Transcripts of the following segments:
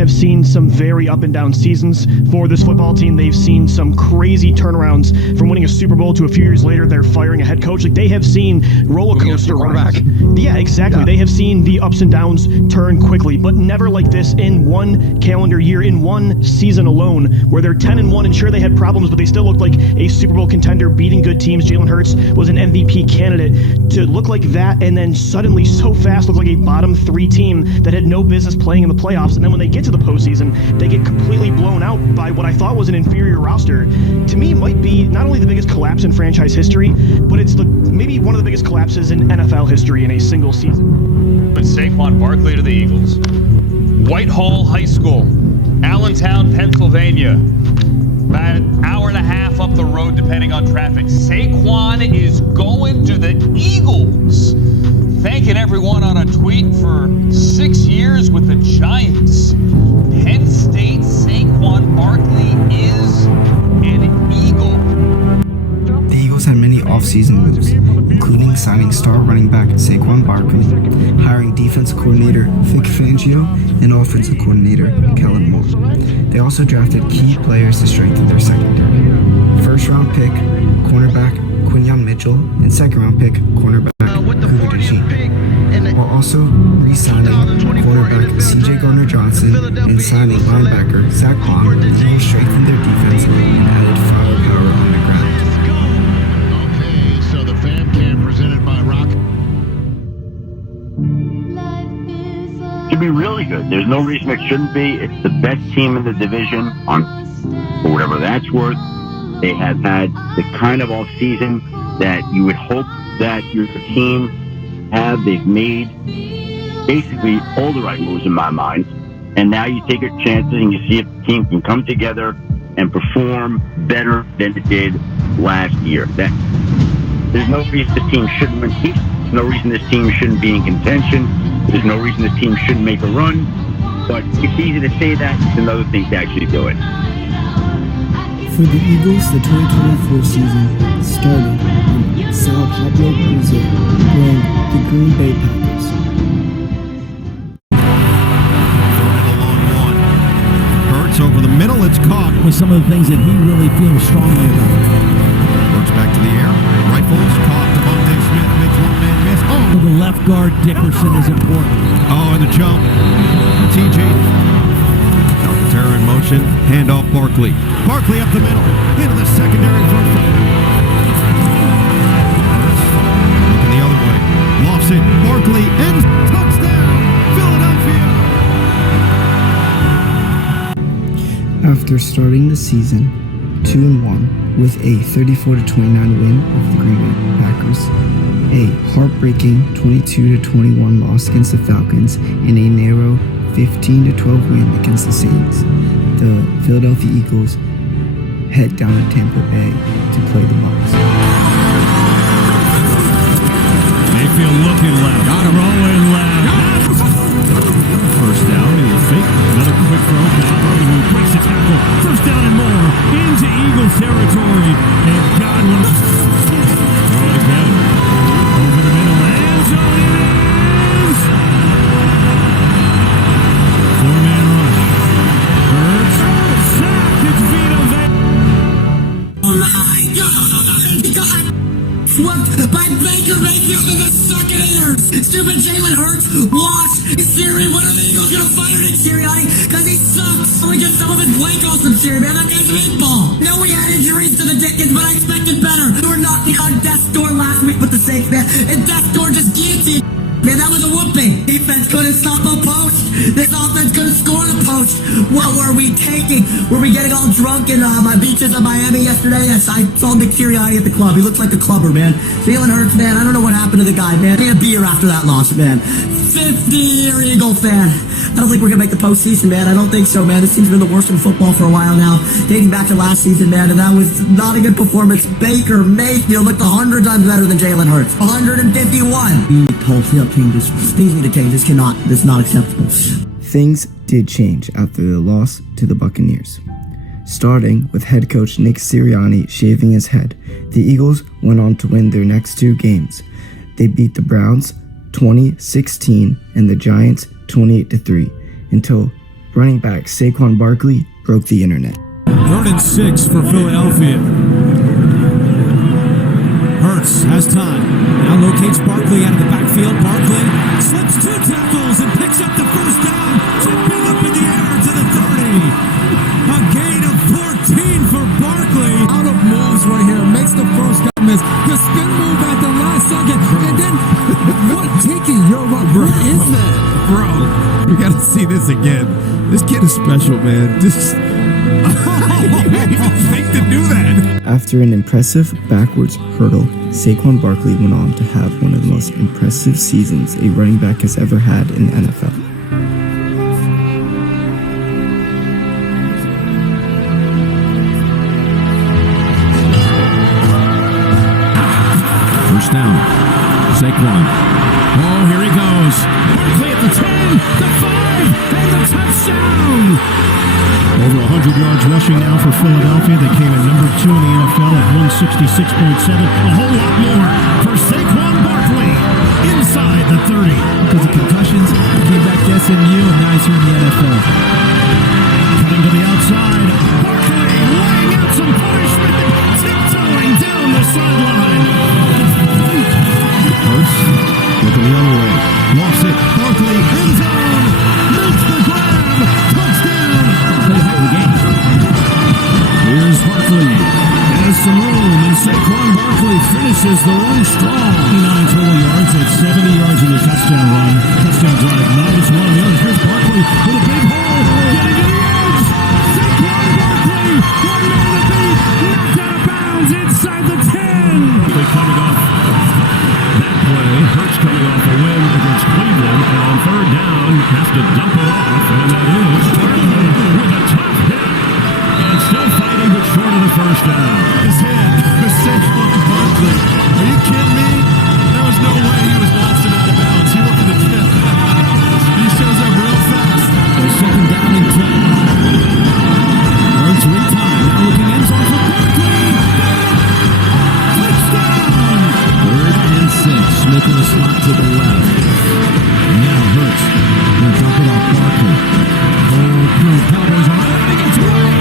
have seen some very up and down seasons for this football team. They've seen some crazy turnarounds from winning a Super Bowl to a few years later they're firing a head coach. Like, they have seen roller coaster rides. Yeah, exactly. Yeah. They have seen the ups and downs turn quickly, but never like this in one calendar year, in one season alone, where they're 10-1, and sure, they had problems, but they still looked like a Super Bowl contender, beating good teams. Jalen Hurts was an MVP candidate. To look like that and then suddenly so fast look like a bottom 3 team that had no business playing in the playoffs, and then when they get to the postseason, they get completely blown out by what I thought was an inferior roster, to me might be not only the biggest collapse in franchise history, but it's maybe one of the biggest collapses in NFL history in a single season. But Saquon Barkley to the Eagles. Whitehall High School, Allentown, Pennsylvania. About an hour and a half up the road, depending on traffic. Saquon is going to the Eagles. Thanking everyone on a tweet for 6 years with the Giants. Penn State, Saquon Barkley is an Eagle. The Eagles had many offseason moves, including signing star running back Saquon Barkley, hiring defensive coordinator Vic Fangio, and offensive coordinator Kellen Moore. They also drafted key players to strengthen their secondary. First-round pick, cornerback Quinyon Mitchell, and second-round pick, cornerback Kuba Dejean, while also re-signing cornerback C.J. Gardner-Johnson and signing linebacker Zach Bond. The Eagles strengthened their defense and added firepower on the ground. Okay, so the Fam Cam presented by Rock. Should be really good. There's no reason it shouldn't be. It's the best team in the division for whatever that's worth. They have had the kind of off-season that you would hope that your team have. They've made basically all the right moves in my mind. And now you take your chances and you see if the team can come together and perform better than it did last year. There's no reason the team shouldn't win heat. There's no reason this team shouldn't be in contention. There's no reason this team shouldn't make a run. But it's easy to say that. It's another thing to actually do it. For the Eagles, the 2024 season started in Sao Paulo, Brazil, playing the Green Bay Packers. Hurts over the middle, it's caught. With some of the things that he really feels strongly about. Works back to the air, rifles, caught. Devontae Smith makes one-man miss. Oh! The left guard, Dickerson, is important. Oh, and the jump. TJ. Terror in motion, handoff Barkley. Barkley up the middle, into the secondary for looking the other way. Lofts it, Barkley, and touchdown, Philadelphia! After starting the season 2-1 with a 34-29 win over the Green Bay Packers, a heartbreaking 22-21 loss against the Falcons, and a narrow 15-12 win against the Saints, the Philadelphia Eagles head down to Tampa Bay to play the Bucs. Mayfield looking left, throwing left. First down, he will fake another quick throw. Godwin who breaks the tackle. First down and more into Eagles territory, and Godwin throw again over the middle. End zone it is. Four-man rush. Hurts. Sack. It's Vita Vea. Oh my God! Swept by Baker Mayfield in the second innings. Stupid Jalen Hurts washed. Siri, when are the Eagles gonna fire Nick Sirianni? Because he sucks. We get some of his blankos from Siri, man. That guy's an meatball. No, we had injuries to the Dickens, but I expected better. We were knocking on death's door last week with the Saints, man. And death's door just guillotined. Man, that was a whooping. Defense couldn't stop a post. This offense couldn't score a post. What were we taking? Were we getting all drunk in my beaches of Miami yesterday? Yes, I saw Nick Sirianni at the club. He looks like a clubber, man. Jalen Hurts, man, I don't know what happened to the guy, man. He had a beer after that loss, man. 50-year Eagle fan. I don't think we're going to make the postseason, man. I don't think so, man. This team's been the worst in football for a while now, dating back to last season, man, and that was not a good performance. Baker Mayfield looked 100 times better than Jalen Hurts. 151. Things need to change. This is not acceptable. Things did change after the loss to the Buccaneers. Starting with head coach Nick Sirianni shaving his head, the Eagles went on to win their next 2 games. They beat the Browns 20-16 and the Giants 28-3 until running back Saquon Barkley broke the internet. 3rd and 6 for Philadelphia. Hurts has time. Now locates Barkley out of the backfield. Barkley slips 2 tackles and picks up the first down. Jumping up in the air to the 30. A gain of 14 for Barkley. Out of moves right here, makes the first guy miss. The spin move at the last second, and then what Tiki, you're right. What is that? Bro, we gotta see this again. This kid is special, man. Just think to do that. After an impressive backwards hurdle, Saquon Barkley went on to have one of the most impressive seasons a running back has ever had in the NFL. First down. Saquon. Oh, here he goes. Barkley at the 10, the 5, and the touchdown. Over 100 yards rushing now for Philadelphia. They came in number 2 in the NFL at 166.7. A whole lot more for Saquon Barkley inside the 30. Because of concussions, he came back to SMU, and now he's here in the NFL. Cutting to the outside. Barkley laying out some punishment. Tiptoeing down the sideline. Hurts looking the other way. Lost it. Barkley end zone. Makes the grab. Touchdown. Here's Barkley. Has some room, and Saquon Barkley finishes the run strong. 9 total yards. That's 70 yards in the touchdown run. Touchdown drive. Not as one of the others. Here's Barkley with a big hole. Getting to the edge. Saquon Barkley. One man to beat. Knocked out of bounds inside the 10. They coming off that play. Hurts coming off a win against Cleveland. And on 3rd down, has to dump it off. And that is Barkley with a tough hit. And still fighting, but short of the first down. His head, the Saquon Barkley. Are you kidding me? There was no way he was lost in the bounds. He wanted to kill. He shows up real fast. A 2nd down and 10. Hurts retime. Now looking end zone for Barkley. Touchdown! 3rd and 6. Smith in the slot to the left. Now Hurts. Gonna dump it off Barkley. Oh, Cowboys are right. They get away.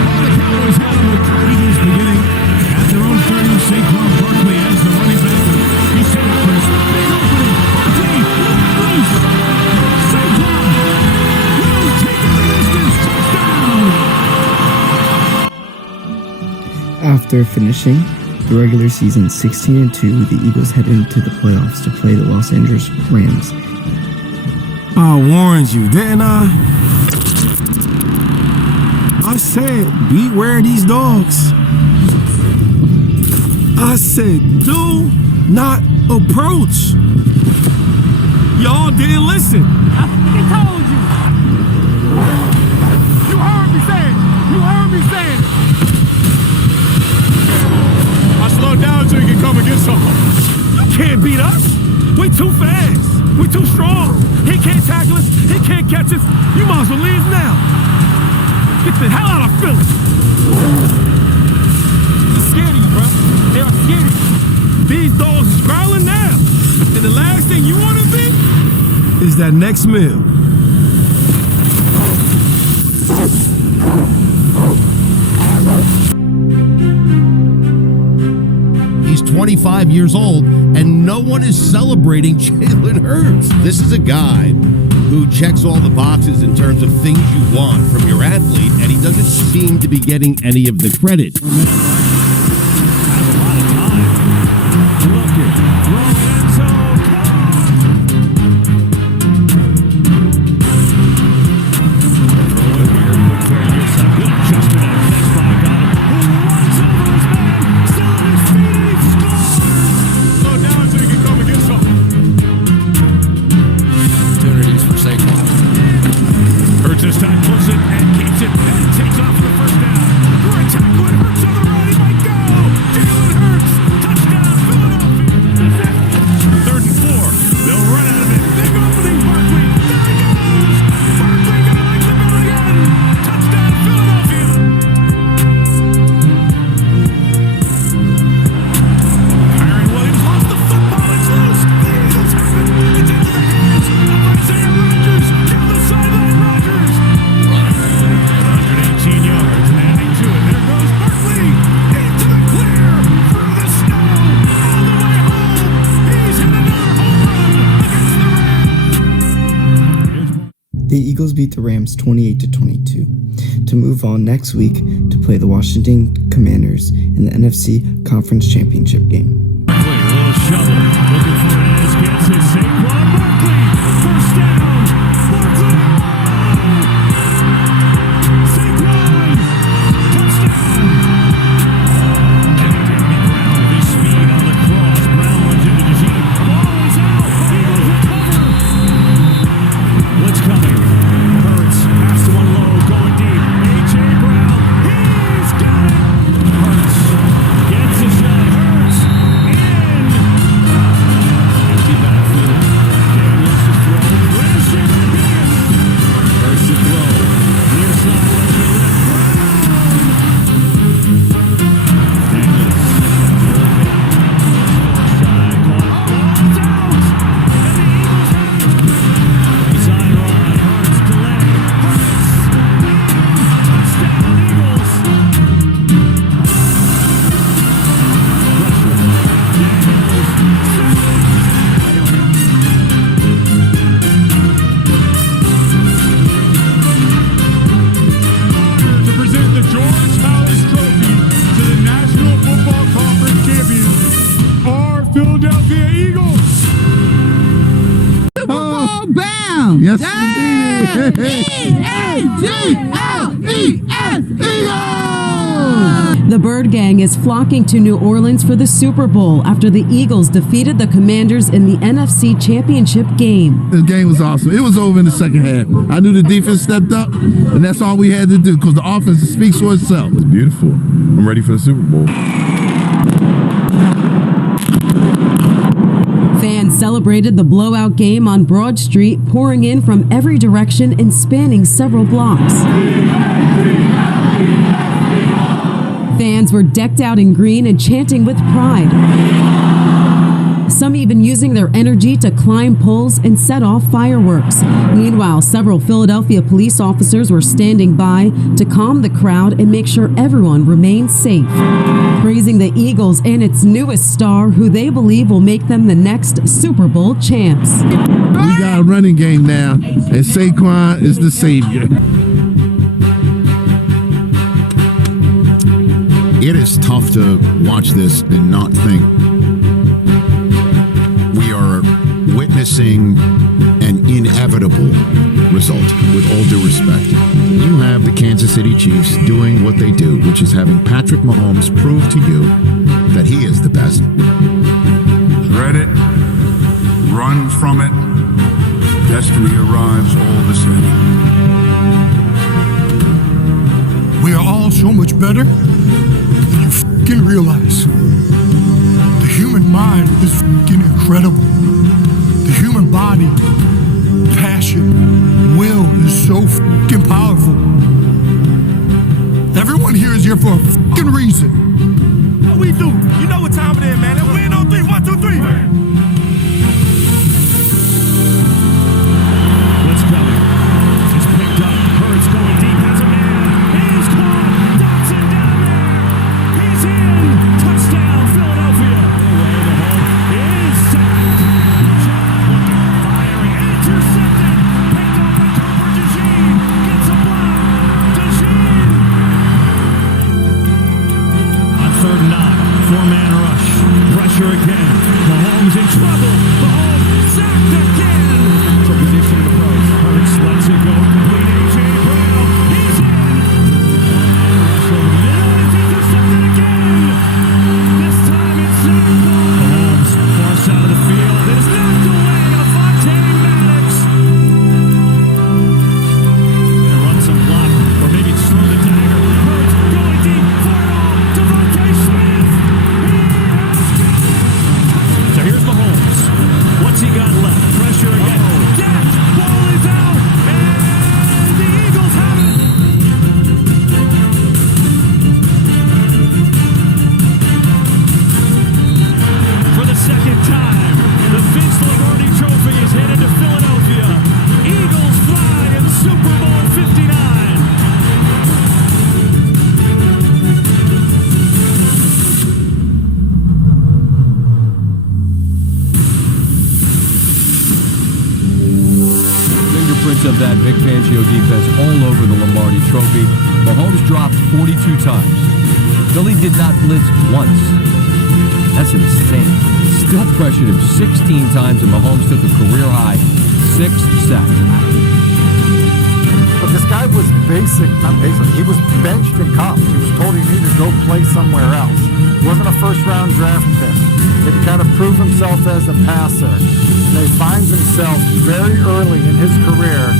Oh, the Cowboys have him with Eagles beginning at their own 30. Saquon Barkley as the running back. He's set up for his big opening. Barkley, loose. Saquon will take it the distance. Touchdown. After finishing the regular season 16-2, the Eagles head into the playoffs to play the Los Angeles Rams. I warned you, didn't I? I said, beware these dogs. I said, do not approach. Y'all didn't listen. I told you. You heard me say it. You heard me say it. I slowed down so you can come and get some. You can't beat us. We too fast. We too strong. He can't tackle us. He can't catch us. You might as well leave now. Get the hell out of Philly. They're scared of you, bro. They are scared of you. These dogs is growling now. And the last thing you want to be is that next meal. He's 25 years old, and no one is celebrating Jalen Hurts. This is a guy who checks all the boxes in terms of things you want from your athlete, and he doesn't seem to be getting any of the credit. This time puts it and keeps it and takes off for the first down. Great tackle, and Hurts on the right. Eagles beat the Rams 28-22 to move on next week to play the Washington Commanders in the NFC Conference Championship game. A little shovel, looking for an edge, gets it, Saquon Barkley, first down, Barkley, Saquon, touchdown. Jamie Brown with his speed on the cross, Brown runs into Dejean, ball is out, Eagles recover. Blitz coming, Hurts, pass to one low, going deep, A.J. Brown, he's got it. Hurts gets a shot, Hurts, empty backfield. Daniels to throw. Grayson again. First to throw. Near side left to left. Daniels. Shy. Caught. Ball's out. And the Eagles have it. Sideline. Hurts delay. Hurts. Touchdown Eagles. Pressure. Daniels. To present the George Halas Trophy to the National Football Conference champions, our Philadelphia Eagles. Oh, bam! Yes, indeed. The Bird Gang is flocking to New Orleans for the Super Bowl after the Eagles defeated the Commanders in the NFC Championship game. This game was awesome. It was over in the second half. I knew the defense stepped up, and that's all we had to do because the offense speaks for itself. It's beautiful. I'm ready for the Super Bowl. Fans celebrated the blowout game on Broad Street, pouring in from every direction and spanning several blocks. Fans were decked out in green and chanting with pride. Some even using their energy to climb poles and set off fireworks. Meanwhile, several Philadelphia police officers were standing by to calm the crowd and make sure everyone remained safe. Praising the Eagles and its newest star, who they believe will make them the next Super Bowl champs. We got a running game now, and Saquon is the savior. It is tough to watch this and not think we are witnessing an inevitable result, with all due respect. You have the Kansas City Chiefs doing what they do, which is having Patrick Mahomes prove to you that he is the best. Thread it, run from it, destiny arrives all the same. We are all so much better than you f***ing realize. The human mind is f***ing incredible. The human body, passion, will is so f***ing powerful. Everyone here is here for a f***ing reason. What we do? You know what time it is, man. And win on 3. 1, 2, 3. What's coming? It's picked up. Hurts going deep. Has a man. He's caught. Dotson down there. He's in. Touchdown, Philadelphia. Away the hole is sacked. John looking, firing, intercepted. Picked up by Cooper DeJean. Gets a block. DeJean. On 3rd and 9. 4-man rush. Pressure again. Mahomes in trouble. Mahomes sacked again. So position in the pros. Hurts lets it go. Complete A.J. Brown. He's in. Rush over the middle. It's intercepted again. This time it's Saquon. Mahomes far side of the field. It is knocked away. Avonte Maddox. Gonna run some block. Or maybe throw the dagger. Hurts going deep. For it all. Devontae Smith. So here's Mahomes. What's he got left? Pressure again. Dak. Ball is out. And the Eagles have it. For the second time, the Vince Lombardi Trophy is headed to Philadelphia. Eagles fly in Super Bowl 59. Fingerprints of that Vic Fangio Fangio defense all over the Lombardi Trophy. Mahomes dropped 42 times. Philly did not blitz once. That's insane. Still pressured him 16 times, and Mahomes took a career-high 6 sacks. But this guy was he was benched in college. He was told he needed to go play somewhere else. Wasn't a first-round draft pick. He kind of proved himself as a passer. And he finds himself very early in his career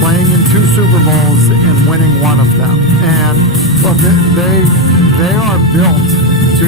playing in 2 Super Bowls and winning one of them. And look, they are built to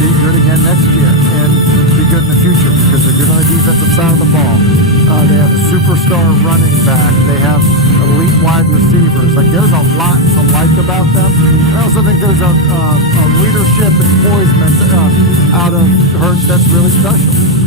be good again next year and be good in the future because they're good on the defensive side of the ball. They have a superstar running back. They have elite wide receivers. Like, there's a lot to like about them. And I also think there's a leadership and poise out of Hurts that's really special.